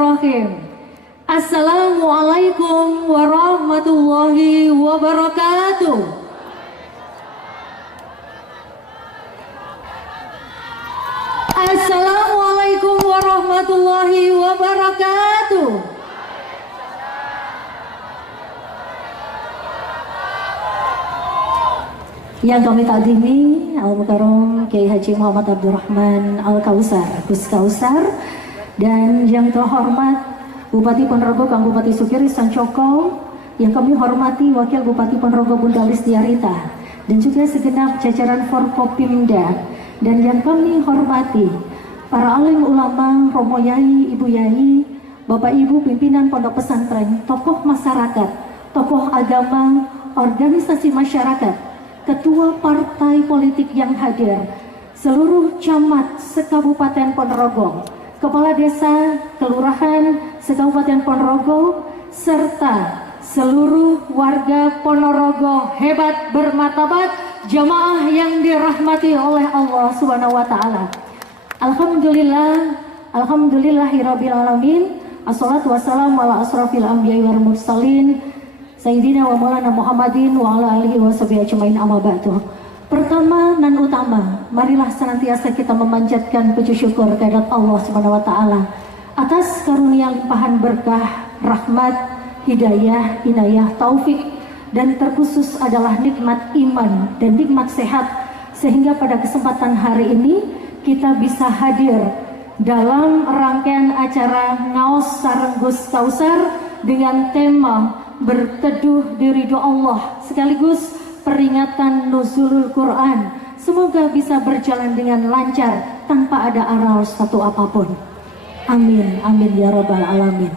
Bismillahirrahmanirrahim. Assalamualaikum warahmatullahi wabarakatuh. Assalamualaikum warahmatullahi wabarakatuh. Yang kami takdimi Al-Mukarram Kiai Haji Muhammad Abdurrahman Al-Kausar, Gus Kausar, dan yang terhormat Bupati Ponorogo Kang Bupati Sukiri Sancoko, yang kami hormati Wakil Bupati Ponorogo Bunda Listiarita, dan juga segenap jajaran Forkopimda, dan yang kami hormati para alim ulama, Romo Yai, Ibu Yai, Bapak Ibu pimpinan pondok pesantren, tokoh masyarakat, tokoh agama, organisasi masyarakat, ketua partai politik yang hadir, seluruh camat sekabupaten Ponorogo, kepala desa, kelurahan sekabupaten Ponorogo, serta seluruh warga Ponorogo hebat bermartabat, jamaah yang dirahmati oleh Allah Subhanahu wa taala. Alhamdulillahirabbil alamin. Assalatu wassalamu ala asrafil anbiya'i wal mursalin Sayyidina wa maulana Muhammadin wa ala alihi wa sahbihi ajmain, amma ba'du. Pertama dan utama, marilah senantiasa kita memanjatkan puji syukur kehadirat Allah Subhanahu wa taala atas karunia limpahan berkah, rahmat, hidayah, inayah, taufik, dan terkhusus adalah nikmat iman dan nikmat sehat, sehingga pada kesempatan hari ini kita bisa hadir dalam rangkaian acara Ngaos Sareng Gus Kausar dengan tema berteduh di ridho Allah sekaligus peringatan nuzulul Quran. Semoga bisa berjalan dengan lancar tanpa ada aral satu apapun. Amin, amin ya rabbal alamin.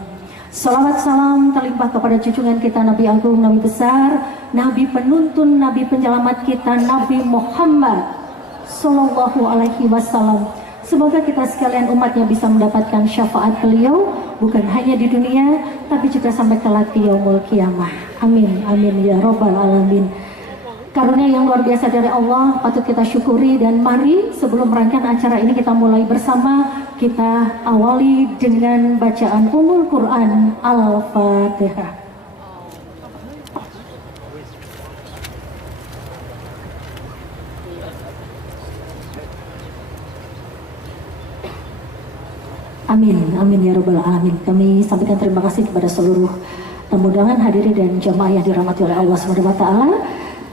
Salawat salam terlimpah kepada junjungan kita Nabi Agung, Nabi besar, Nabi penuntun, Nabi penyelamat kita, Nabi Muhammad Sallallahu Alaihi Wasallam. Semoga kita sekalian umatnya bisa mendapatkan syafaat beliau, bukan hanya di dunia, tapi juga sampai kelak di yaumul qiyamah. Amin, amin ya rabbal alamin. Karunia yang luar biasa dari Allah patut kita syukuri, dan mari sebelum rangkaian acara ini kita mulai bersama, kita awali dengan bacaan Ummul Quran Al-Fatihah. Amin, amin ya rabbal alamin. Kami sampaikan terima kasih kepada seluruh tamu undangan, hadirin dan jamaah yang dirahmati oleh Allah Subhanahu wa taala,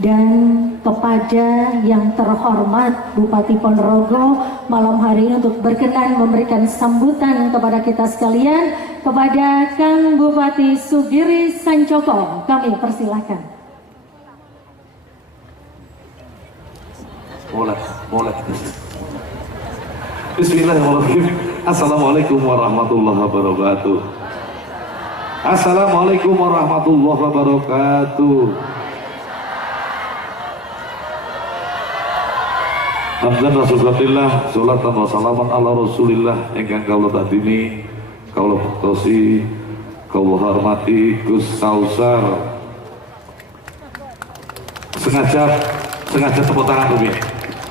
dan kepada yang terhormat Bupati Ponorogo malam hari ini untuk berkenan memberikan sambutan kepada kita sekalian, kepada Kang Bupati Sugiri Sancoko, kami persilahkan. Boleh. Bismillahirrahmanirrahim. Assalamualaikum warahmatullahi wabarakatuh. Assalamualaikum warahmatullahi wabarakatuh. Hamdan Rasulullah, sholatan wa salaman ala Rasulillah ingkang kawula tadimi, kawula bektosi, kawula hormati Gus Kausar. Sengaja tepuk tangan begini.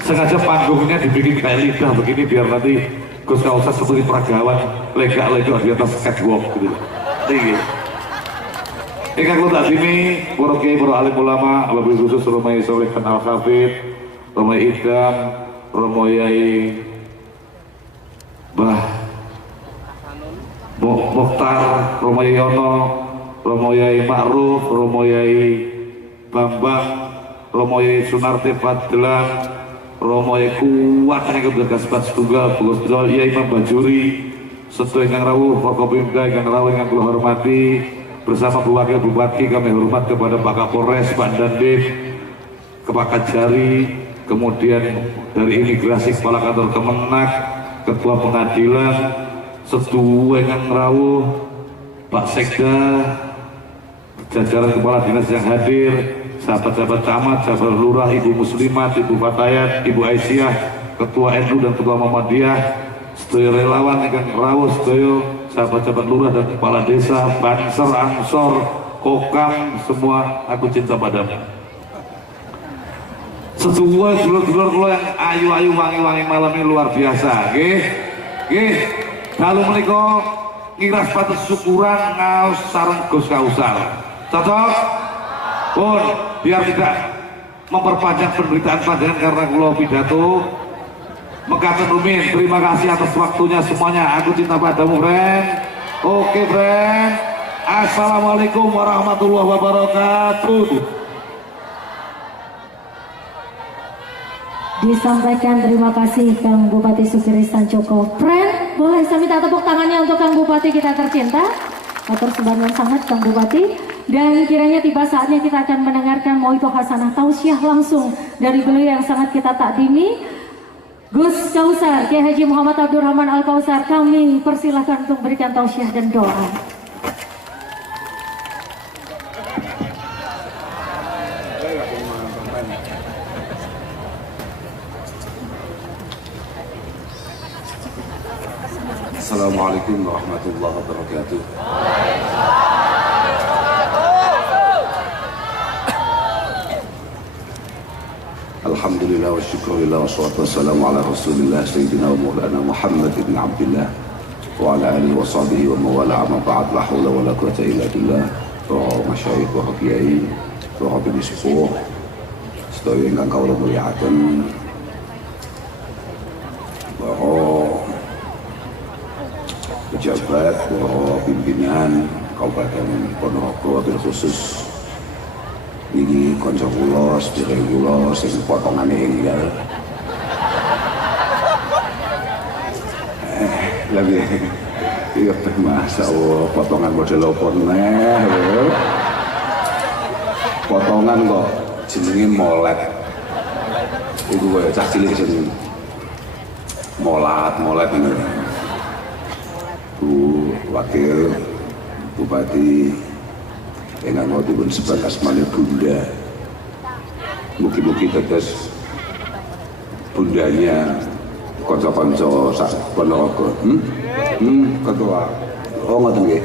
Sengaja panggungnya dibikin kayak lidah begini biar nanti Gus Kausar seperti peragawan lega-lega di atas catwalk gitu. Tinggi. Ingkang kula tadimi, para kiai, para alim ulama, wabil khusus Romo Yai Solehan Al-Hafid, Romo Yai Idam, Romo Yai Bah Mokhtar, Romo Yai Yono, Romo Yai Ma'ruf, Romo Yai Bambang, Romo Yai Sunarti Fadlan, Romo Yai Kuat yang bergas tunggal, Gus Yai Imam Bajuri, setu ingkang rawuh Forkopimda ingkang rawuh ingkang kula hormati, bersama keluarga Bupati kami hormat kepada Pak Kapolres, Pak Dandim, Pak Kajari, kemudian dari imigrasi Kepala Kantor Kemenak, Ketua Pengadilan, setu ingkang rawuh Pak Sekda, jajaran Kepala Dinas yang hadir, sahabat-sahabat camat, sahabat lurah, Ibu Muslimat, Ibu Fatayat, Ibu Aisyah, Ketua NU dan Ketua Muhammadiyah, sedaya relawan ingkang rawuh, sedaya sahabat-sahabat lurah dan kepala desa, Banser, Ansor, Kokam, semua aku cinta padamu. Sesuai dulur-dulur kula yang ayu-ayu wangi-wangi malam ini luar biasa, nggih. Nggih. Kalau menika ngiras sepatu syukuran ngaos sareng Gus Kausar. Cocok? Pun biar tidak memperpanjang pemberitaan panjangan karena kula pidato mengkaten rumin. Terima kasih atas waktunya semuanya. Aku cinta padamu, friend. Oke, friend. Assalamualaikum warahmatullahi wabarakatuh. Disampaikan terima kasih Kang Bupati Supiri Sancoko. Friend, boleh saya minta tepuk tangannya untuk Kang Bupati kita tercinta. Matur sembahnya sangat Kang Bupati. Dan kiranya tiba saatnya kita akan mendengarkan Mauidhah Hasanah tausiah langsung dari beliau yang sangat kita takdimi, Gus Kausar, Kiai Haji Muhammad Abdurrahman Al Kausar. Kami persilahkan untuk berikan tausiah dan doa. Assalamualaikum warahmatullahi wabarakatuh. Alhamdulillah wa syukurillah wa salatu wassalamu ala rasulillah Sayyidina wa maulana Muhammad ibn Abdillah wa ala alihi wa sahbihi wa mawala amma ba'd. La hawla wa la quwata illa billah. Para masyayikh wa kiai, para habib sepuh sedaya ingkang kawula mulyakaken, para pejabat, para pimpinan Kabupaten Ponorogo, wabil khusus ini konco kula, sedherek kula sing potongane enggal. Lagi iya masyaallah potongan model opo neh lho. Potongan kok jenenge molet. Iku kaya cah cilik sing molet ngono. Bu Wakil Bupati dengan mau dibun sebatas mana bunda, mungkin tetes bundanya konco-konco sak Ponorogo. Ketua, oh ngoten nggih,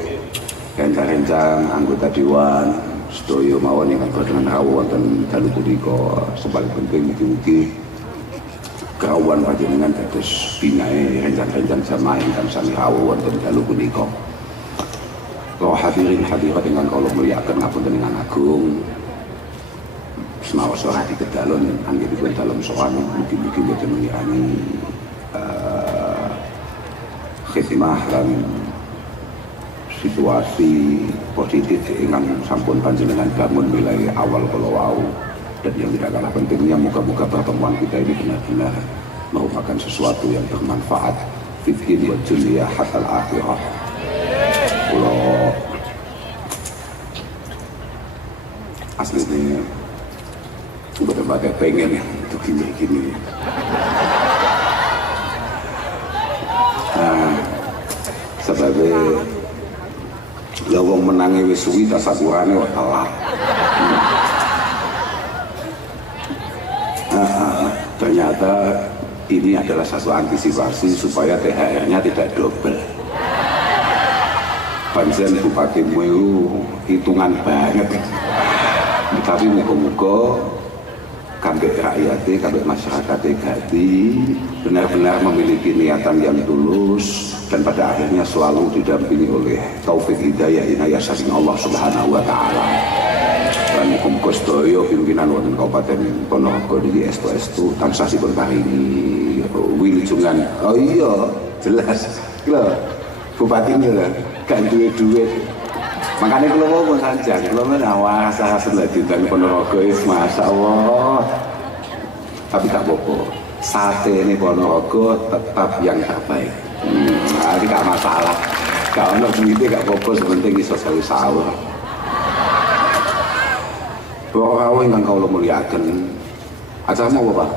rencang-rencang anggota dewan sedaya mawon ingkang berkenan rawuh wonten dalu punika. Sepaling penting mugi-mugi kawuhan panjenengan dados binae rencang-rencang jamaah ingkang sami rawuh wonten dalu punika. Kalau hadirin hadirat dengan kalau muliakan ngapunten dengan agung senawa sorah di kedalun anggitipun dalam soal mungkin boten mirani khidmah lan situasi positif ingkang sampun panjenengan bangun mulai awal kala wau, dan yang tidak kalah pentingnya moga-moga pertemuan kita ini benar-benar merupakan sesuatu yang bermanfaat fid din wa dunya hatta al-akhirah. Kalau aslinya betul-betul pengen ya untuk gini-gini. Nah, sebagai lawang menangi wis suwi tasawurane kok kalah. Ternyata ini adalah satu antisipasi supaya THR-nya tidak double. Pancen bupatimu itu hitungan banget, tapi muka-muka kambing rakyatnya, kambing masyarakatnya ganti benar-benar memiliki niatan yang tulus dan pada akhirnya selalu didampingi oleh taufik hidayah inayah saking Allah Subhanahu wa Ta'ala. Dan muka-muka sedaya pimpinan wonten Kabupaten Ponorogo di estu tansah sipun paringi wilujungan. Oh iya jelas lho bupatinya lho gak duit. Makanya kalau mau sanjang, kalau mau nawasa sebelah di Ponorogo itu masya Allah. Tapi tak apa-apa, sate ini Ponorogo tetap yang terbaik. Ini gak masalah. Gak ada duitnya gak apa-apa, sebenarnya bisa sahur. Bahwa yang kau muliakan, acaranya apa Pak?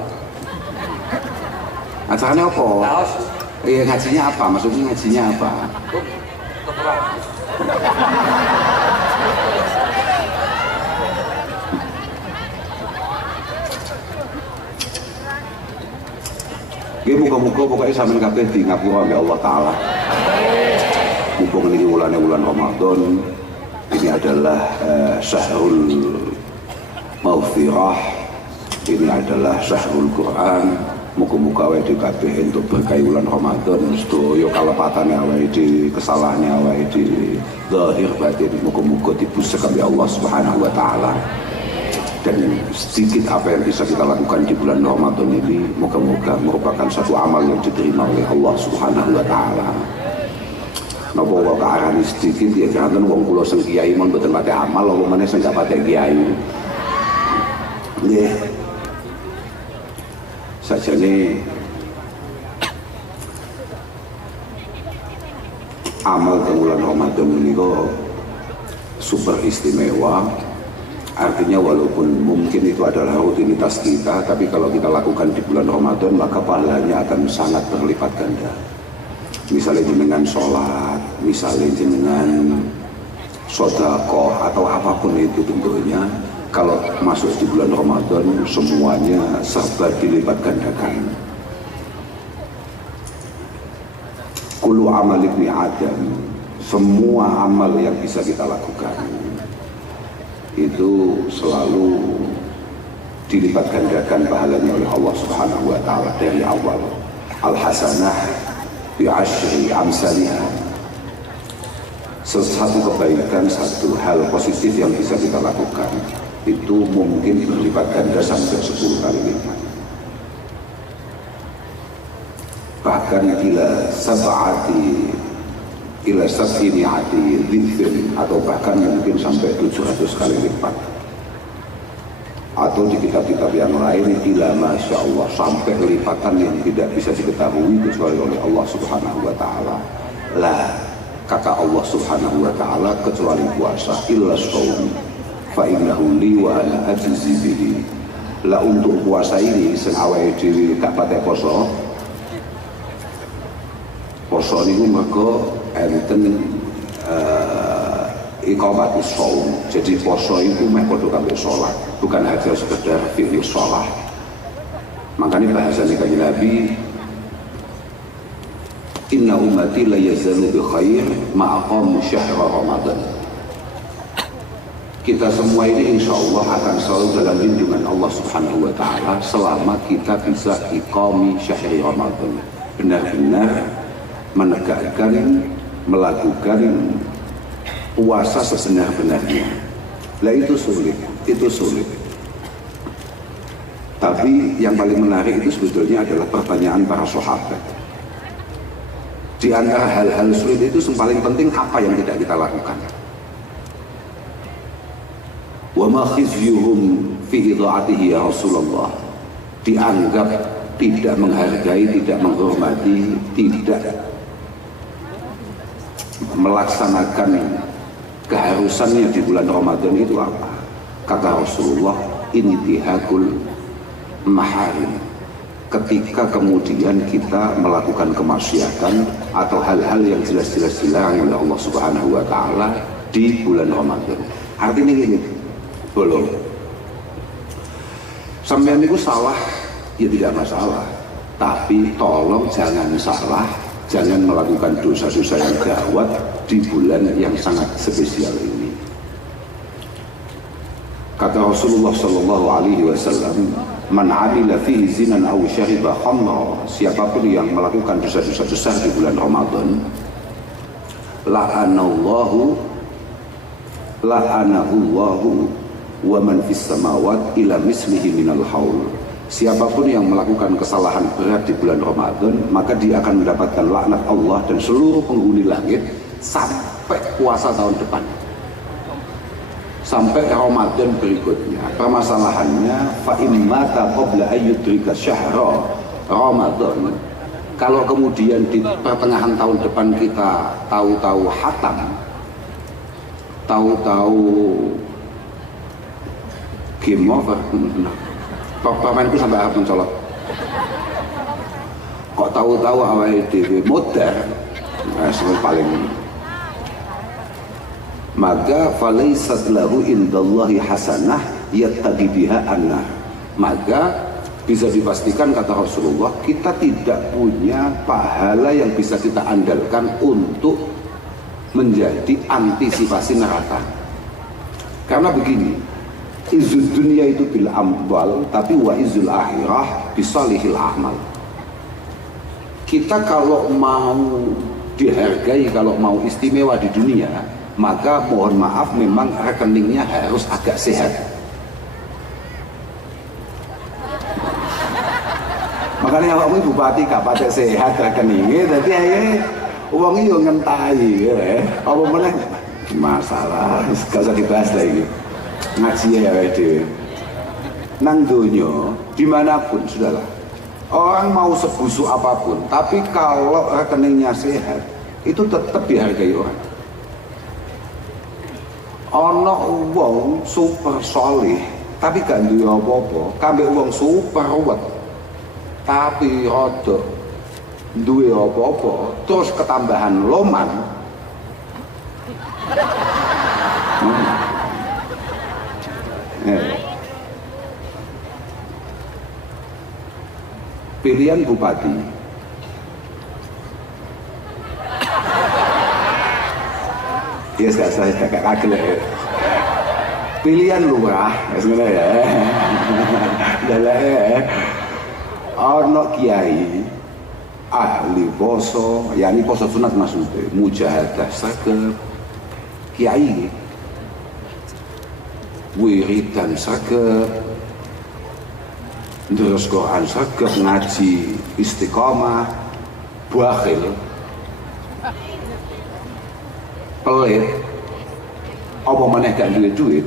Acaranya apa? Iya ngajinya apa? Maksudnya ngajinya apa? Muka-muka pokoknya sambil kabeh di ngapura oleh Allah Ta'ala. Mumpung ini bulan Ramadan, ini adalah syahrul maghfirah, ini adalah syahrul Quran, Muga-muga awake dhewe kabeh entuk berkah bulan Ramadan, sedaya kalepatane awake dhewe, kesalahane awake dhewe, zahir batin muga-muga dibusek oleh Allah Subhanahu wa taala. Dan sedikit apa yang bisa kita lakukan di bulan Ramadan ini moga-moga merupakan satu amal yang diterima oleh Allah Subhanahu wa taala. Napa kok kearani sedikit ya jangan wong kula sing kiai mon mboten pate amal lho meneh sing gak pate kiai. Nggih. Sajane amal di bulan Ramadan ini kok super istimewa. Artinya walaupun mungkin itu adalah rutinitas kita, tapi kalau kita lakukan di bulan Ramadan maka pahalanya akan sangat berlipat ganda. Misalnya dengan sholat, misalnya dengan sedekah atau apapun itu bentuknya, kalau masuk di bulan Ramadan semuanya serba dilipat gandakan. Kullu amal ibni Adam, semua amal yang bisa kita lakukan itu selalu dilipat gandakan pahalanya oleh Allah Subhanahu wa taala dari awal. Al-hasanah bi asyri amsalha. Sesuatu kebaikan, satu hal positif yang bisa kita lakukan itu mungkin berlipat ganda sampai 10 kali lipat. Bahkan ila sab'ini ati dhifin, atau bahkan mungkin sampai 700 kali lipat. Atau di kitab-kitab yang lain ila masya Allah sampai lipatan yang tidak bisa diketahui kecuali oleh Allah Subhanahu wa taala. Lah kata Allah Subhanahu wa taala kecuali puasa illa shaum fa innahu li wa ana ajzi bihi. Lah untuk puasa ini sing awake dhewe gak pate poso. Poso niku mergo enten iqamatus shaum. Jadi poso itu meh padha karo salat, bukan hanya sekedar fi'il shalah. Makanya bahasane kanjeng Nabi, inna ummati la yazalu bi khair ma aqamu syahra Ramadan. Kita semua ini insya Allah akan selalu dalam lindungan Allah Subhanahu wa taala selama kita bisa iqami syahri Ramadan. Benar-benar menegakkan, melakukan puasa sebenar-benarnya. Lah itu sulit. Tapi yang paling menarik itu sebetulnya adalah pertanyaan para sahabat. Di antara hal-hal sulit itu yang paling penting apa yang tidak kita lakukan? Wa ma khizyuhum fi idha'atihi ya Rasulullah. Dianggap tidak menghargai, tidak menghormati, tidak melaksanakan keharusannya di bulan Ramadan itu apa? Kata Rasulullah, intihakul maharim. Ketika kemudian kita melakukan kemaksiatan atau hal-hal yang jelas-jelas dilarang oleh Allah Subhanahu wa taala di bulan Ramadan. Artinya gini, belum. Sampeyan itu salah, ya tidak masalah. Tapi tolong jangan salah, jangan melakukan dosa-dosa yang gawat di bulan yang sangat spesial ini. Kata Rasulullah sallallahu alaihi wasallam, man 'amila fihi zinan aw syariba khamra, siapapun yang melakukan dosa-dosa besar di bulan Ramadan, la'anahu wa man fis samawati ila mislihi minal haul. Siapapun yang melakukan kesalahan berat di bulan Ramadan, maka dia akan mendapatkan laknat Allah dan seluruh penghuni langit sampai puasa tahun depan, sampai Ramadan berikutnya. Permasalahannya, fa immata qabla ayyudrika syahra Ramadan. Kalau kemudian di pertengahan tahun depan kita tahu-tahu hatam, tahu-tahu game over, pemainku sampai harus mencolok. Kok tahu-tahu awal dhewe modern, paling. Maka falaisat lahu indallahi hasanah yattaqi biha annar. Maka bisa dipastikan kata Rasulullah, kita tidak punya pahala yang bisa kita andalkan untuk menjadi antisipasi neraka. Karena begini, izud dunia itu bil amwal, tapi wa izul akhirah bisalihil amal. kita kalau mau dihargai, kalau mau istimewa di dunia, maka mohon maaf memang rekeningnya harus agak sehat. Makanya awakmu bupati gak patek sehat rekeningnya, jadi akhirnya uang itu ngentahi ya. Apa meneh masalah, gak usah dibahas lagi. Ngaji ya dhewe. Nang donya dimanapun sudahlah, orang mau sebusuk apapun, tapi kalau rekeningnya sehat, itu tetap dihargai orang. Ono wong super solih, tapi gak duwe apa-apa, kambek wong super ruwet, tapi rada duwe apa-apa, terus ketambahan loman. Pilihan bupati ya saya kakak kagel ya. Pilihan lurah ya sebenarnya ya. Adalah ya ono kiai ahli poso, yakni poso sunat maksudnya mujahadah saged kiai wiridan saged, terus Quran saged, ngaji istiqomah, bakhil pelit apa maneh gak duwe duit,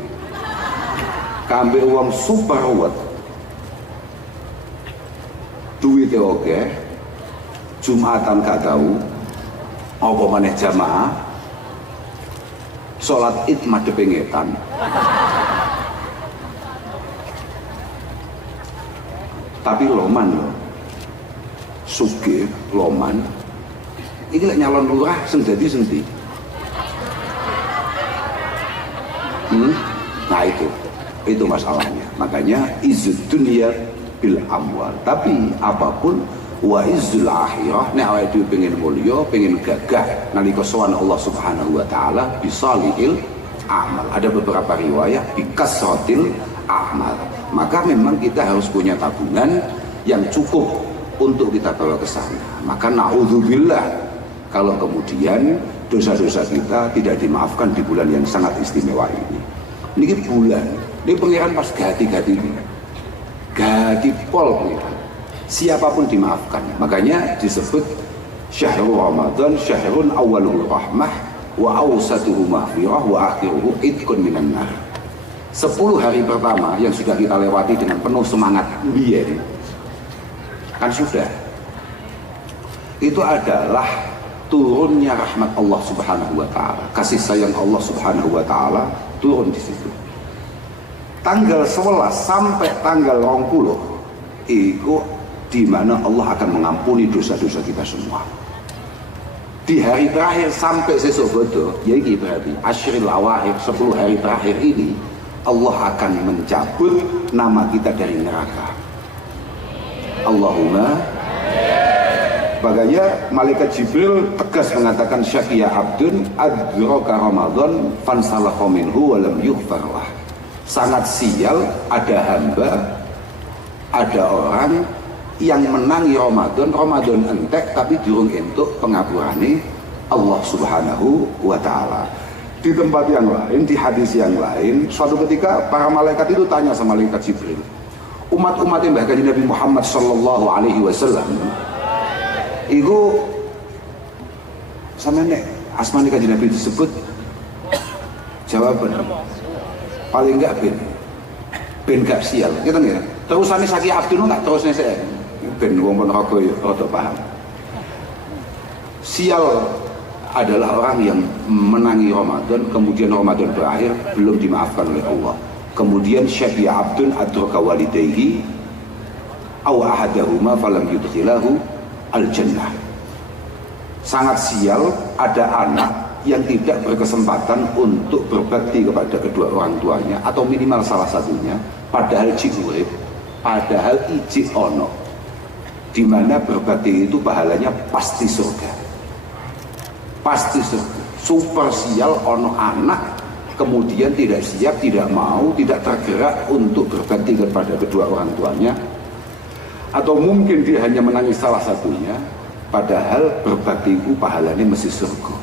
kambek wong super ruwet, duwite oke, Jumatan gak tahu, apa maneh jamaah, sholat id madhep ngetan. Tapi loman loh, sugih loman, ini lek nyalon lurah sing dadi sendi. Nah itu masalahnya. Makanya izud dunia bil amwal. Tapi apapun wa izzul akhirah, nek awake dhewe pengen mulya, pengen gagah nalika sowan Allah Subhanahu wa taala bisalihil amal. Ada beberapa riwayat bikasratil amal. Maka memang kita harus punya tabungan yang cukup untuk kita bawa ke sana. Maka naudzubillah kalau kemudian dosa-dosa kita tidak dimaafkan di bulan yang sangat istimewa ini. Ini bulan, ini pengiran pas gati-gati ini, gati pol pengiran. Siapapun dimaafkan. Makanya disebut syahrul Ramadan syahrun awalul rahmah wa awsatuhu maghfirah wa akhiruhu idkun minan nar. 10 hari pertama yang sudah kita lewati dengan penuh semangat biyen kan sudah, itu adalah turunnya rahmat Allah Subhanahu wa taala, kasih sayang Allah Subhanahu wa taala turun di situ. Tanggal 11 sampai tanggal 20 itu di mana Allah akan mengampuni dosa-dosa kita semua. Di hari terakhir sampai sesuk bodo, ya ini berarti asyril awakhir, 10 hari terakhir ini Allah akan mencabut nama kita dari neraka. Allahumma. Makanya malaikat Jibril tegas mengatakan syaqiya abdun adraka Ramadan fansalakha minhu wa lam yughfarlah. Sangat sial ada hamba, ada orang yang menangi Ramadan entek tapi durung entuk pengapurane Allah Subhanahu wa taala. Di tempat yang lain, di hadis yang lain, suatu ketika para malaikat itu tanya sama malaikat Jibril, umat-umat yang bahkan Nabi Muhammad sallallahu alaihi wasallam itu sama nek asmani kanjeng Nabi disebut, jawaban paling enggak ben gak sial gitu nggih. Terusane saki abdun tak terusne saya ben wong neraka yo rada paham. Sial adalah orang yang menangi Ramadan, kemudian Ramadan berakhir belum dimaafkan oleh Allah. Kemudian syaqiya abdun adraka walidayhi aw ahadahuma falam yudkhilahu al-jannah. Sangat sial ada anak yang tidak berkesempatan untuk berbakti kepada kedua orang tuanya atau minimal salah satunya, padahal urip, padahal iji ono, di mana berbakti itu pahalanya pasti surga. Pasti super sial ono anak kemudian tidak siap, tidak mau, tidak tergerak untuk berbakti kepada kedua orang tuanya, atau mungkin dia hanya menangis salah satunya, padahal berbakti itu pahalanya mesti surga.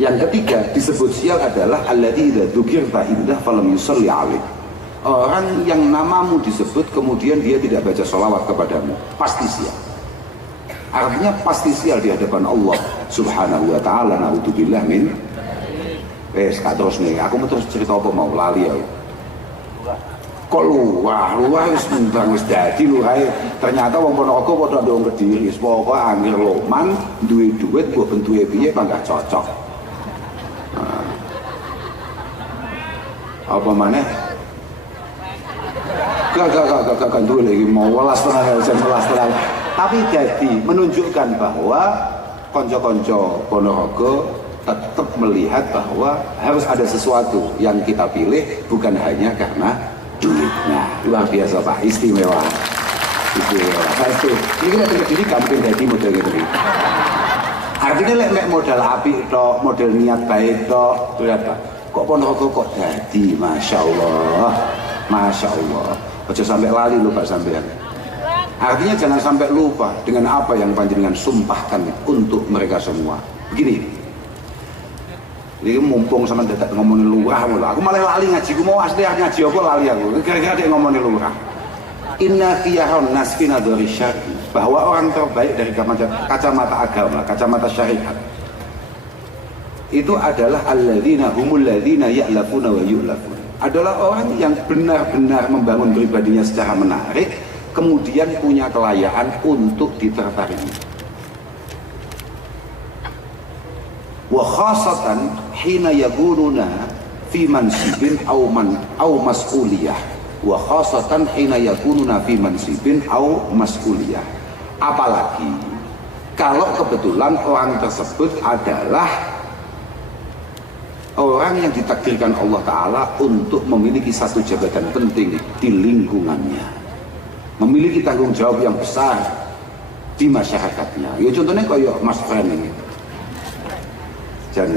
Yang ketiga disebut sial adalah alladzi idza dzukirta indah falam yusalli alaik. Orang yang namamu disebut kemudian dia tidak baca sholawat kepadamu, pasti sial. Artinya pasti sial di hadapan Allah Subhanahu wa taala. Naudzubillah min. Terus nih, aku mau terus cerita apa mau lali ya. Kok luar wis mbang wis dadi luahe. Ternyata wong Ponorogo padha ndong Kediri. Wis pokoke angger Lokman duwe duit mbok bentuke piye panggah cocok. Apa maneh? Gak duwe lagi mau welas tenan jam 11 tenan. Tapi jadi menunjukkan bahwa konco-konco Ponorogo tetap melihat bahwa harus ada sesuatu yang kita pilih bukan hanya karena duit. Nah, luar biasa Pak, istimewa. Pasti. Ini kita Kediri gampang jadi model gitu. Artinya mek modal api tok, model niat baik tok, ternyata kok Ponorogo kok jadi, masya Allah. Ojo sampai lali lupa sampean. Artinya jangan sampai lupa dengan apa yang panjenengan sumpahkan untuk mereka semua. Begini, ini mumpung sama dadak ngomongin lurah, aku malah lali ngaji. Aku mau asli ngaji apa lali aku. Kira-kira dia ngomongin lurah. Inna khiyarun nas fi nadhari syar'i, bahwa orang terbaik dari kacamata agama, kacamata syariat itu adalah alladzina humul ladzina ya'lafuna wa yu'lafun. Adalah orang yang benar-benar membangun pribadinya secara menarik, kemudian punya kelayaan untuk ditertarik. Wa khasatan hina yagununa fi mansibin au mas'uliyah. Wa khasatan hina yagununa fi mansibin au mas'uliyah. Apalagi kalau kebetulan orang tersebut adalah orang yang ditakdirkan Allah Ta'ala untuk memiliki satu jabatan penting di lingkungannya, memiliki tanggung jawab yang besar di masyarakatnya. Ya contohnya kayak Mas Fren ini. Jan,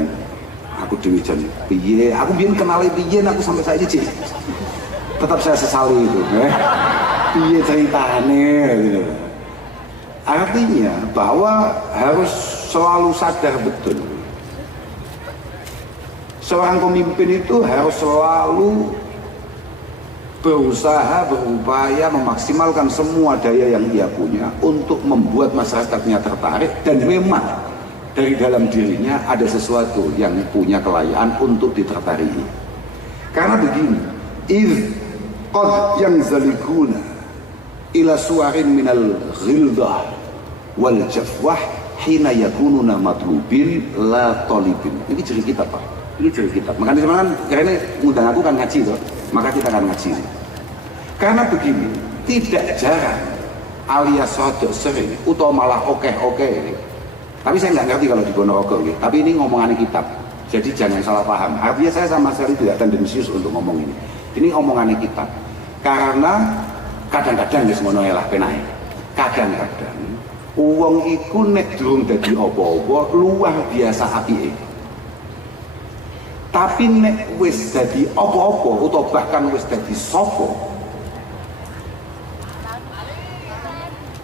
aku dewi jan piye, aku biyen kenali piye aku sampai saiki cik. Tetap saya sesali itu, piye ceritane gitu. Artinya bahwa harus selalu sadar betul. Seorang pemimpin itu harus selalu berusaha, berupaya memaksimalkan semua daya yang ia punya untuk membuat masyarakatnya tertarik, dan memang dari dalam dirinya ada sesuatu yang punya kelayaan untuk ditertariki. Karena begini, iz qad yanzalikuna ila suwarin minal ghildah wal jafwah hina yakununa matlubin la talibin. Ini cerita Pak. Ini cerita kitab. Makanya sebenarnya karena ngundang aku kan ngaji loh, maka kita akan ngaji. Karena begini, tidak jarang alias sodok sering atau malah oke. Tapi saya nggak ngerti kalau di Ponorogo gitu. Tapi ini ngomongannya kitab, jadi jangan salah paham. Artinya saya sama sekali tidak tendensius untuk ngomong ini. Ini omongannya kitab. Karena kadang-kadang guys ngono lah penai. Kadang-kadang uang iku nek durung dadi apa-apa luar biasa apike. Tapi nek wis dadi apa-apa utawa bahkan wis dadi sapa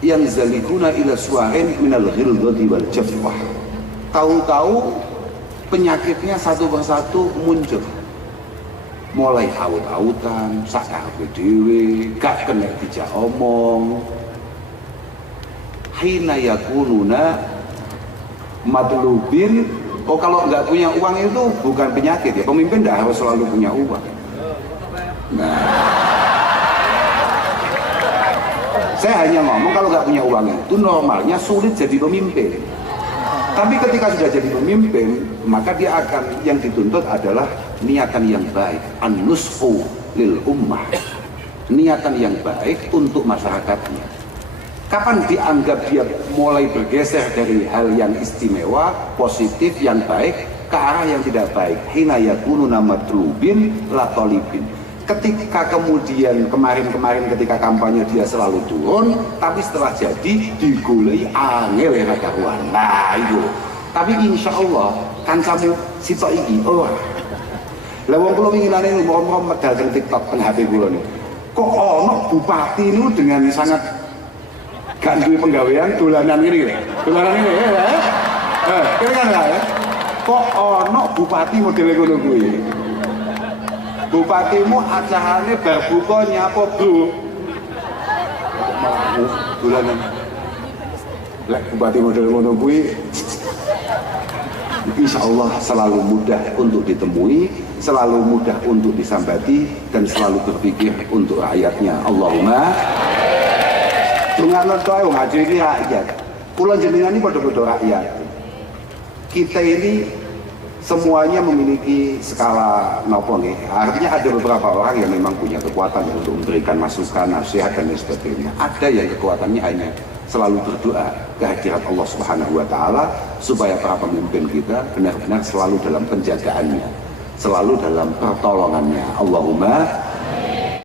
yang zalikuna ila suwarin minal ghilzati wal jafwah, tahu-tahu penyakitnya satu persatu muncul, mulai aut-autan, sakarepe dhewe, gak kena dijak omong. Hina yakununa matlubin. Oh, kalau nggak punya uang itu bukan penyakit ya, pemimpin nggak harus selalu punya uang. Nah, saya hanya ngomong kalau nggak punya uang itu normalnya sulit jadi pemimpin. Tapi ketika sudah jadi pemimpin, maka dia akan, yang dituntut adalah niatan yang baik, an-nushu lil ummah, niatan yang baik untuk masyarakatnya. Kapan dianggap dia mulai bergeser dari hal yang istimewa, positif, yang baik ke arah yang tidak baik? Hina yakununa matlubin la talibin. Ketika kemudian kemarin ketika kampanye dia selalu turun, tapi setelah jadi digolei angel ya karuan. Nah itu. Tapi insya Allah kancamu sitok iki ora. Lah wong kula winginane umum medal teng TikTok teng HP kula niku. Kok ana bupati niku dengan sangat Gak duwe penggawean dolanan ini. Dolanan ini ya. Kira kan ya. Kok ono bupati model ngono kuwi. Bupatimu acarane bar buka nyapa, Bro? Dolanan. Lek bupati model ngono kuwi insya Allah selalu mudah untuk ditemui, selalu mudah untuk disambati, dan selalu berpikir untuk rakyatnya. Allahumma Tungano doa wong hadir ini rakyat. Kula jenengan ini pada rakyat. Kita ini semuanya memiliki skala nopo nih. Artinya ada beberapa orang yang memang punya kekuatan untuk memberikan masukan, nasihat dan lain sebagainya. Ada yang kekuatannya hanya selalu berdoa kehadirat Allah Subhanahu wa taala supaya para pemimpin kita benar-benar selalu dalam penjagaannya, selalu dalam pertolongannya. Allahumma